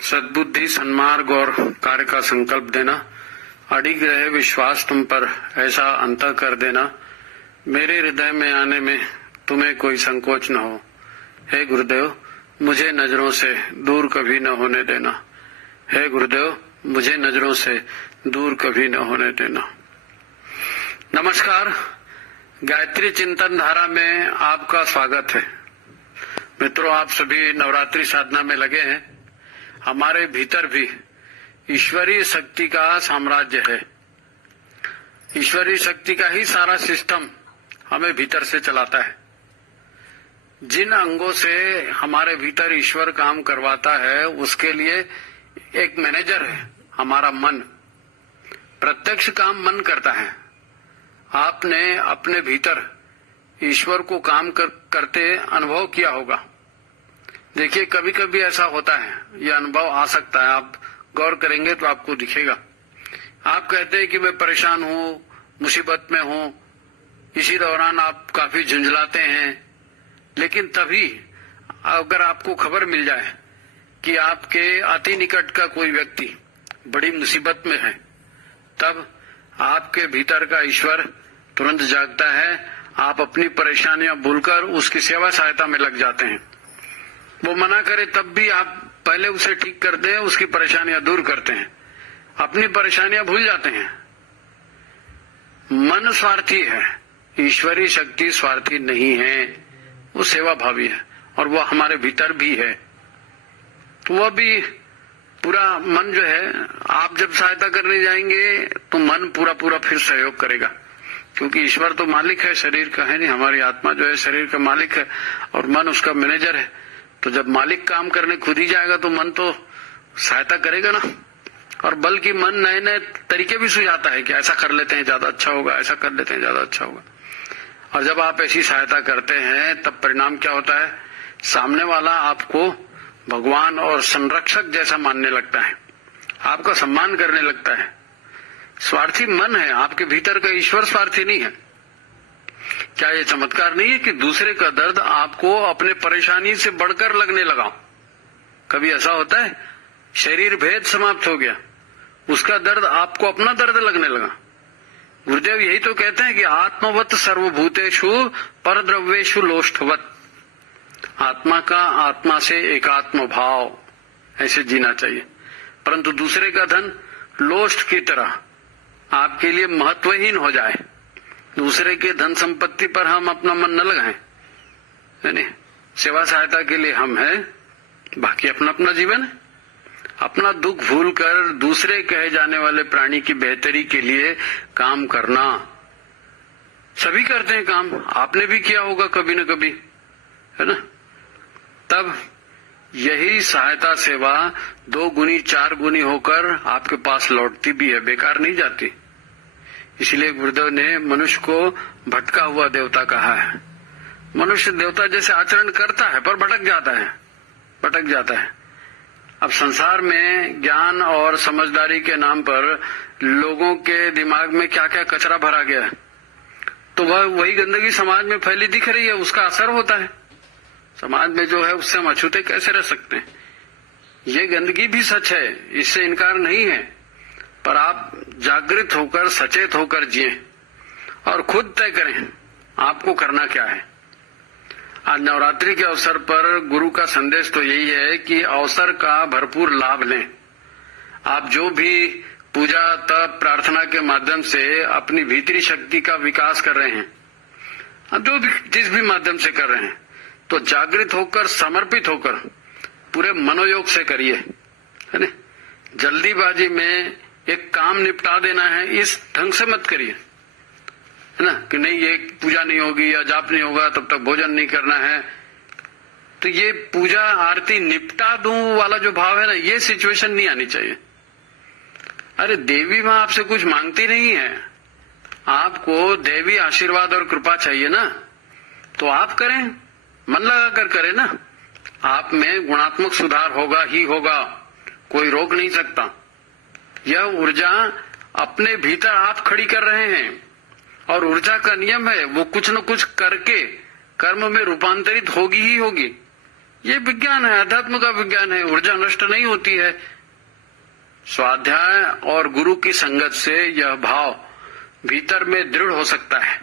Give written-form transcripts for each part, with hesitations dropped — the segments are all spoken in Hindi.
सद्बुद्धि, सन्मार्ग और कार्य का संकल्प देना, अडिग रहे विश्वास तुम पर ऐसा अंतः कर देना, मेरे हृदय में आने में तुम्हें कोई संकोच न हो। हे गुरुदेव, मुझे नजरों से दूर कभी न होने देना। हे गुरुदेव, मुझे नजरों से दूर कभी न होने देना। नमस्कार, गायत्री चिंतन धारा में आपका स्वागत है। मित्रों, आप सभी नवरात्रि साधना में लगे हैं। हमारे भीतर भी ईश्वरीय शक्ति का साम्राज्य है। ईश्वरीय शक्ति का ही सारा सिस्टम हमें भीतर से चलाता है। जिन अंगों से हमारे भीतर ईश्वर काम करवाता है, उसके लिए एक मैनेजर है, हमारा मन। प्रत्यक्ष काम मन करता है। आपने अपने भीतर ईश्वर को काम करते अनुभव किया होगा। देखिए, कभी कभी ऐसा होता है, यह अनुभव आ सकता है, आप गौर करेंगे तो आपको दिखेगा। आप कहते हैं कि मैं परेशान हूँ, मुसीबत में हूँ, इसी दौरान आप काफी झुंझलाते हैं। लेकिन तभी अगर आपको खबर मिल जाए कि आपके अति निकट का कोई व्यक्ति बड़ी मुसीबत में है, तब आपके भीतर का ईश्वर तुरंत जागता है। आप अपनी परेशानियां भूलकर उसकी सेवा सहायता में लग जाते हैं। वो मना करे तब भी आप पहले उसे ठीक करते हैं, उसकी परेशानियां दूर करते हैं, अपनी परेशानियां भूल जाते हैं। मन स्वार्थी है, ईश्वरीय शक्ति स्वार्थी नहीं है, वो सेवा भावी है और वो हमारे भीतर भी है। तो वह भी पूरा मन जो है, आप जब सहायता करने जाएंगे तो मन पूरा फिर सहयोग करेगा, क्योंकि ईश्वर तो मालिक है, शरीर का है नहीं। हमारी आत्मा जो है शरीर का मालिक है और मन उसका मैनेजर है। तो जब मालिक काम करने खुद ही जाएगा तो मन तो सहायता करेगा ना। और बल्कि मन नए नए तरीके भी सुझाता है कि ऐसा कर लेते हैं ज्यादा अच्छा होगा, ऐसा कर लेते हैं ज्यादा अच्छा होगा। और जब आप ऐसी सहायता करते हैं तब परिणाम क्या होता है? सामने वाला आपको भगवान और संरक्षक जैसा मानने लगता है, आपका सम्मान करने लगता है। स्वार्थी मन है, आपके भीतर का ईश्वर स्वार्थी नहीं है। क्या ये चमत्कार नहीं है कि दूसरे का दर्द आपको अपने परेशानी से बढ़कर लगने लगा? कभी ऐसा होता है, शरीर भेद समाप्त हो गया, उसका दर्द आपको अपना दर्द लगने लगा। गुरुदेव यही तो कहते हैं कि आत्मवत सर्वभूतेषु परद्रव्येषु लोष्ठवत। आत्मा का आत्मा से एकात्म भाव, ऐसे जीना चाहिए। परंतु दूसरे का धन लोष्ठ की तरह आपके लिए महत्वहीन हो जाए, दूसरे के धन संपत्ति पर हम अपना मन न लगाएं, यानी सेवा सहायता के लिए हम हैं, बाकी अपना अपना जीवन है। अपना दुख भूलकर दूसरे कहे जाने वाले प्राणी की बेहतरी के लिए काम करना। सभी करते हैं काम, आपने भी किया होगा कभी न कभी, है ना? तब यही सहायता सेवा 2 गुनी 4 गुनी होकर आपके पास लौटती भी है, बेकार नहीं जाती। इसलिए गुरुदेव ने मनुष्य को भटका हुआ देवता कहा है। मनुष्य देवता जैसे आचरण करता है पर भटक जाता है। अब संसार में ज्ञान और समझदारी के नाम पर लोगों के दिमाग में क्या क्या कचरा भरा गया है, तो वह वही गंदगी समाज में फैली दिख रही है, उसका असर होता है। समाज में जो है उससे हम अछूते कैसे रह सकते हैं? ये गंदगी भी सच है, इससे इनकार नहीं है, पर आप जागृत होकर सचेत होकर जिए और खुद तय करें आपको करना क्या है। आज नवरात्रि के अवसर पर गुरु का संदेश तो यही है कि अवसर का भरपूर लाभ लें। आप जो भी पूजा तप प्रार्थना के माध्यम से अपनी भीतरी शक्ति का विकास कर रहे हैं, जो भी जिस भी माध्यम से कर रहे हैं, तो जागृत होकर समर्पित होकर पूरे मनोयोग से करिए, है ना? जल्दीबाजी में एक काम निपटा देना है, इस ढंग से मत करिए, है ना? कि नहीं ये पूजा नहीं होगी या जाप नहीं होगा तब तक भोजन नहीं करना है। तो ये पूजा आरती निपटा दूं वाला जो भाव है ना, ये सिचुएशन नहीं आनी चाहिए। अरे देवी माँ आपसे कुछ मांगती नहीं है, आपको देवी आशीर्वाद और कृपा चाहिए ना, तो आप करें, मन लगाकर करें ना। आप में गुणात्मक सुधार होगा ही होगा, कोई रोक नहीं सकता। यह ऊर्जा अपने भीतर आप खड़ी कर रहे हैं और ऊर्जा का नियम है, वो कुछ न कुछ करके कर्म में रूपांतरित होगी ही होगी। ये विज्ञान है, अध्यात्म का विज्ञान है। ऊर्जा नष्ट नहीं होती है। स्वाध्याय और गुरु की संगत से यह भाव भीतर में दृढ़ हो सकता है।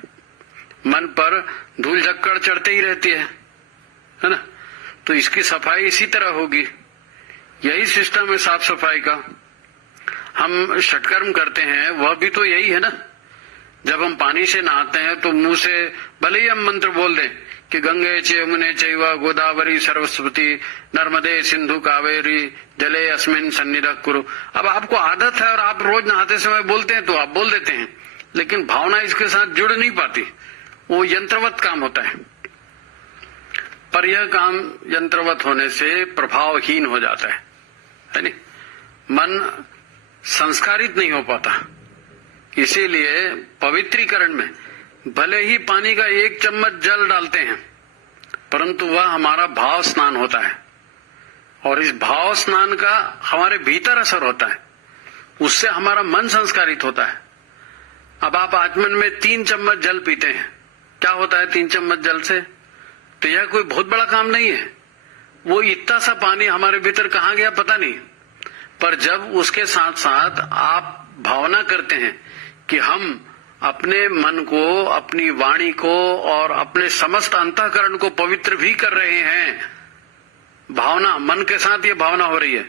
मन पर धूल झक्कड़ चढ़ते ही रहती है ना, तो इसकी सफाई इसी तरह होगी। यही सिस्टम है साफ सफाई का। हम षटकर्म करते हैं, वह भी तो यही है ना। जब हम पानी से नहाते हैं तो मुंह से भले ही हम मंत्र बोल दें कि गंगे च यमुने चैव गोदावरी सरस्वती नर्मदे सिंधु कावेरी जले अस्मिन् सन्निधः कुरु। अब आपको आदत है और आप रोज नहाते समय बोलते हैं तो आप बोल देते हैं, लेकिन भावना इसके साथ जुड़ नहीं पाती। वो यंत्रवत काम होता है। पर यह काम यंत्रवत होने से प्रभावहीन हो जाता है नहीं? मन संस्कारित नहीं हो पाता। इसीलिए पवित्रीकरण में भले ही पानी का 1 चम्मच जल डालते हैं, परंतु वह हमारा भाव स्नान होता है और इस भाव स्नान का हमारे भीतर असर होता है। उससे हमारा मन संस्कारित होता है। अब आप आचमन में 3 चम्मच जल पीते हैं, क्या होता है 3 चम्मच जल से? तो यह कोई बहुत बड़ा काम नहीं है। वो इतना सा पानी हमारे भीतर कहाँ गया पता नहीं। पर जब उसके साथ साथ आप भावना करते हैं कि हम अपने मन को, अपनी वाणी को और अपने समस्त अंतःकरण को पवित्र भी कर रहे हैं, भावना मन के साथ ये भावना हो रही है,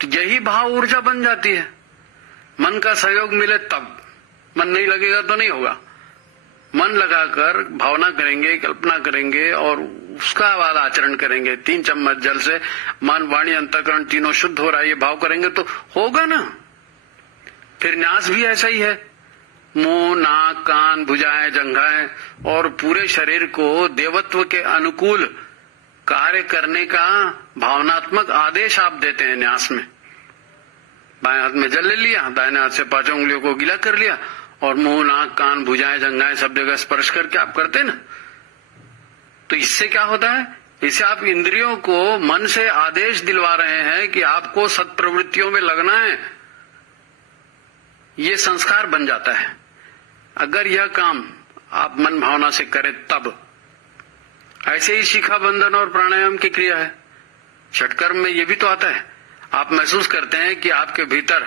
तो यही भाव ऊर्जा बन जाती है। मन का सहयोग मिले तब, मन नहीं लगेगा तो नहीं होगा। मन लगाकर भावना करेंगे, कल्पना करेंगे और उसका बाद आचरण करेंगे। 3 चम्मच जल से मन, वाणी, अंतःकरण तीनों शुद्ध हो रहा है, ये भाव करेंगे तो होगा ना। फिर न्यास भी ऐसा ही है। मुंह, नाक, कान, भुजाएं, जंघाएं और पूरे शरीर को देवत्व के अनुकूल कार्य करने का भावनात्मक आदेश आप देते हैं न्यास में। बाएं हाथ में जल ले लिया, दाहिने हाथ से 5 उंगलियों को गीला कर लिया और मुंह, नाक, कान, भुजाएं, जंघाएं सब जगह स्पर्श करके आप करते ना। तो इससे क्या होता है? इससे आप इंद्रियों को मन से आदेश दिलवा रहे हैं कि आपको सत्प्रवृत्तियों में लगना है। ये संस्कार बन जाता है। अगर यह काम आप मन भावना से करें तब। ऐसे ही शिखा बंधन और प्राणायाम की क्रिया है। षटकर्म में ये भी तो आता है। आप महसूस करते हैं कि आपके भीतर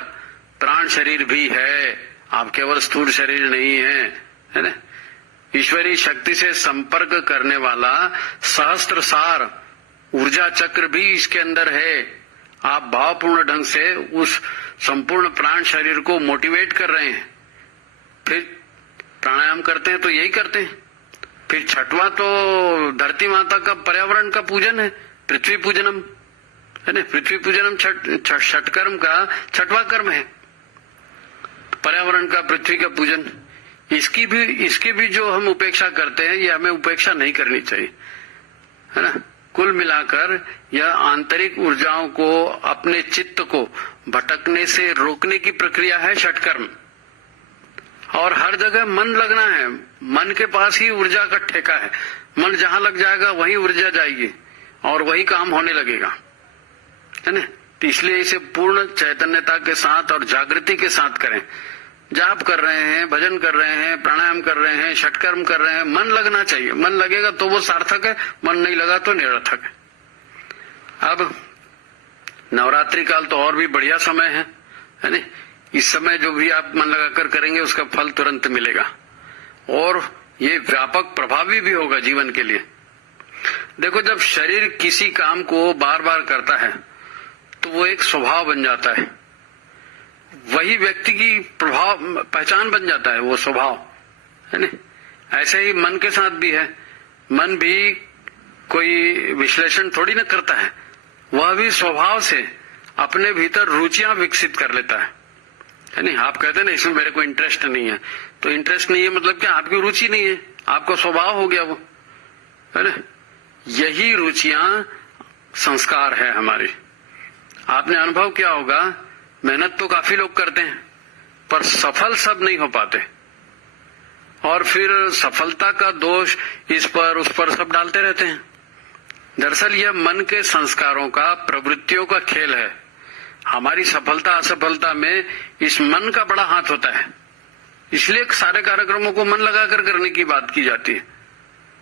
प्राण शरीर भी है, आप केवल स्थूल शरीर नहीं है ना। ईश्वरीय शक्ति से संपर्क करने वाला सहस्त्रसार ऊर्जा चक्र भी इसके अंदर है। आप भावपूर्ण ढंग से उस संपूर्ण प्राण शरीर को मोटिवेट कर रहे हैं। फिर प्राणायाम करते हैं तो यही करते हैं। फिर छठवां तो धरती माता का, पर्यावरण का पूजन है, पृथ्वी पूजनम है ना। पृथ्वी पूजनम षटकर्म का 6वां कर्म है, पर्यावरण का, पृथ्वी का पूजन। इसकी भी जो हम उपेक्षा करते हैं, ये हमें उपेक्षा नहीं करनी चाहिए, है ना। कुल मिलाकर यह आंतरिक ऊर्जाओं को, अपने चित्त को भटकने से रोकने की प्रक्रिया है षटकर्म। और हर जगह मन लगना है। मन के पास ही ऊर्जा का ठेका है। मन जहां लग जाएगा वहीं ऊर्जा जाएगी और वही काम होने लगेगा, है ना। तो इसलिए इसे पूर्ण चैतन्यता के साथ और जागृति के साथ करें। जाप कर रहे हैं, भजन कर रहे हैं, प्राणायाम कर रहे हैं, षटकर्म कर रहे हैं, मन लगना चाहिए। मन लगेगा तो वो सार्थक है, मन नहीं लगा तो निरर्थक है। अब नवरात्रि काल तो और भी बढ़िया समय है ना। इस समय जो भी आप मन लगाकर करेंगे उसका फल तुरंत मिलेगा और ये व्यापक प्रभावी भी होगा जीवन के लिए। देखो, जब शरीर किसी काम को बार बार करता है तो वो एक स्वभाव बन जाता है। वही व्यक्ति की पहचान बन जाता है वो स्वभाव, है ना। ऐसे ही मन के साथ भी है। मन भी कोई विश्लेषण थोड़ी ना करता है, वह भी स्वभाव से अपने भीतर रुचियां विकसित कर लेता है नहीं। आप कहते हैं ना इसमें मेरे को इंटरेस्ट नहीं है, तो इंटरेस्ट नहीं है मतलब क्या? आपकी रुचि नहीं है, आपका स्वभाव हो गया वो, है ना। यही रुचियां संस्कार है हमारी। आपने अनुभव किया होगा, मेहनत तो काफी लोग करते हैं पर सफल सब नहीं हो पाते और फिर सफलता का दोष इस पर उस पर सब डालते रहते हैं। दरअसल यह मन के संस्कारों का, प्रवृत्तियों का खेल है। हमारी सफलता असफलता में इस मन का बड़ा हाथ होता है। इसलिए सारे कार्यक्रमों को मन लगाकर करने की बात की जाती है।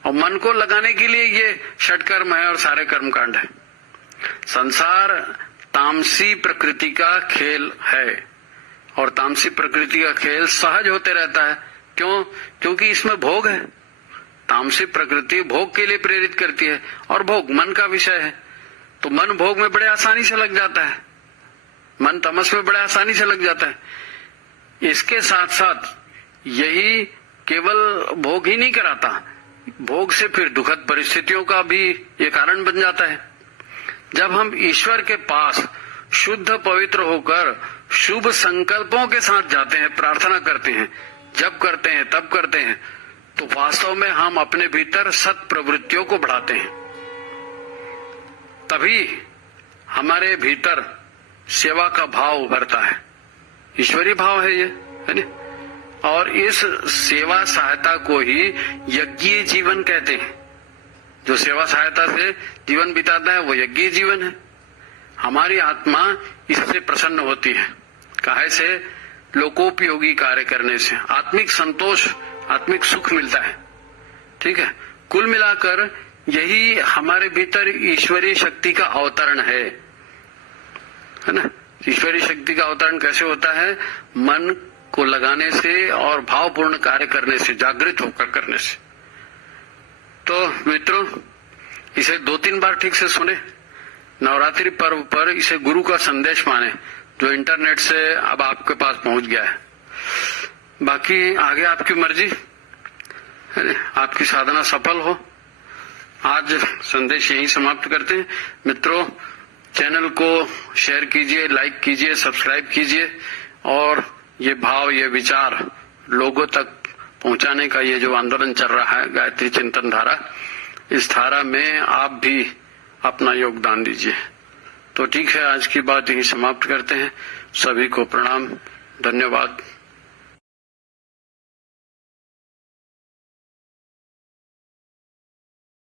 और मन को लगाने के लिए ये षटकर्म है और सारे कर्मकांड है। संसार तामसी प्रकृति का खेल है और तामसी प्रकृति का खेल सहज होते रहता है। क्यों? क्योंकि इसमें भोग है। तामसी प्रकृति भोग के लिए प्रेरित करती है और भोग मन का विषय है, तो मन भोग में बड़े आसानी से लग जाता है, मन तमस में बड़े आसानी से लग जाता है। इसके साथ साथ यही केवल भोग ही नहीं कराता, भोग से फिर दुखद परिस्थितियों का भी ये कारण बन जाता है। जब हम ईश्वर के पास शुद्ध पवित्र होकर शुभ संकल्पों के साथ जाते हैं, प्रार्थना करते हैं, जब करते हैं तब करते हैं, तो वास्तव में हम अपने भीतर सत प्रवृत्तियों को बढ़ाते हैं। तभी हमारे भीतर सेवा का भाव उभरता है, ईश्वरीय भाव है ये, है ना। और इस सेवा सहायता को ही यज्ञीय जीवन कहते हैं। जो सेवा सहायता से जीवन बिताता है वो यज्ञीय जीवन है। हमारी आत्मा इससे प्रसन्न होती है। काहे से? लोकोपयोगी कार्य करने से आत्मिक संतोष, आत्मिक सुख मिलता है। ठीक है, कुल मिलाकर यही हमारे भीतर ईश्वरीय शक्ति का अवतरण है ना। ईश्वरीय शक्ति का अवतरण कैसे होता है? मन को लगाने से और भावपूर्ण कार्य करने से, जागृत होकर करने से। तो मित्रों, इसे 2-3 बार ठीक से सुने। नवरात्रि पर्व पर इसे गुरु का संदेश माने, जो इंटरनेट से अब आपके पास पहुंच गया है। बाकी आगे आपकी मर्जी है, आपकी साधना सफल हो। आज संदेश यहीं समाप्त करते हैं। मित्रों, चैनल को शेयर कीजिए, लाइक कीजिए, सब्सक्राइब कीजिए और ये भाव, ये विचार लोगों तक पहुंचाने का ये जो आंदोलन चल रहा है, गायत्री चिंतन धारा, इस धारा में आप भी अपना योगदान दीजिए। तो ठीक है, आज की बात यही समाप्त करते हैं। सभी को प्रणाम, धन्यवाद।